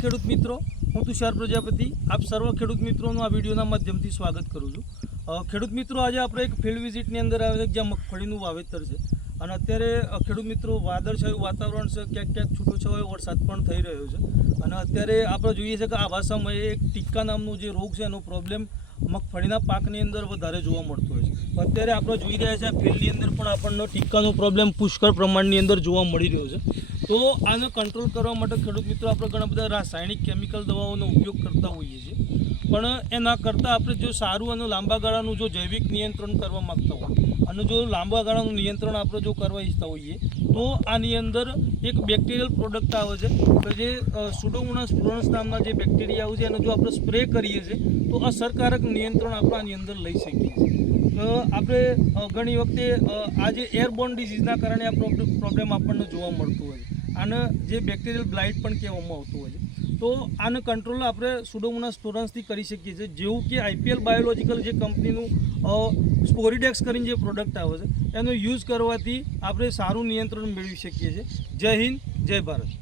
ખેડૂત મિત્રો, હું તુષાર પ્રજાપતિ આપ સર્વ ખેડૂત મિત્રોનું આ વિડીયોના માધ્યમથી સ્વાગત કરું છું। ખેડૂત મિત્રો, આજે આપણે એક ફિલ્ડ વિઝિટની અંદર આવે છે જ્યાં મગફળીનું વાવેતર છે અને અત્યારે ખેડૂત મિત્રો વાદળછાયું વાતાવરણ છે, ક્યાંક ક્યાંક છૂટોછવાયો વરસાદ પણ થઈ રહ્યો છે અને અત્યારે આપણે જોઈએ છે કે આવા સમયે એક ટીક્કા નામનું જે રોગ છે એનો પ્રોબ્લેમ મગફળીના પાકની અંદર વધારે જોવા મળતો હોય છે। અત્યારે આપણે જોઈ રહ્યા છે આ ફિલ્ડની અંદર પણ આપણને ટીક્કાનો પ્રોબ્લેમ પુષ્કળ પ્રમાણની અંદર જોવા મળી રહ્યો છે। તો આને કંટ્રોલ કરવા માટે ખેડૂત મિત્રો આપણે ઘણા બધા રાસાયણિક કેમિકલ દવાઓનો ઉપયોગ કરતા હોઈએ છીએ, પણ એના કરતાં આપણે જો સારું અને લાંબા ગાળાનું જો જૈવિક નિયંત્રણ કરવા માગતા હોય અને જો લાંબા ગાળાનું નિયંત્રણ આપણે જો કરવા ઈચ્છતા હોઈએ તો આની અંદર એક બેક્ટેરિયલ પ્રોડક્ટ આવે છે કે જે સુડોમોનાસ ફ્લોરન્સ નામના જે બેક્ટેરિયા આવે છે એને જો આપણે સ્પ્રે કરીએ છીએ તો અસરકારક નિયંત્રણ આપણે આની અંદર લઈ શકીએ છીએ। આપણે ઘણી વખતે આ જે એરબોર્ન ડિઝીઝના કારણે આ પ્રોબ્લેમ આપણને જોવા મળતું હોય છે, આને જે બેક્ટેરિયલ બ્લાઇટ પણ કહેવામાં આવતું હોય છે। તો આને કંટ્રોલ આપણે સુડોમોનાસ ફ્લોરન્સથી કરી શકીએ છીએ, જેવું કે આઈપીએલ બાયોલોજિકલ જે કંપનીનું સ્પોરીડેક્સ કરીને જે પ્રોડક્ટ આવે છે એનો યુઝ કરવાથી આપણે સારું નિયંત્રણ મેળવી શકીએ છીએ। જય હિન્દ, જય ભારત।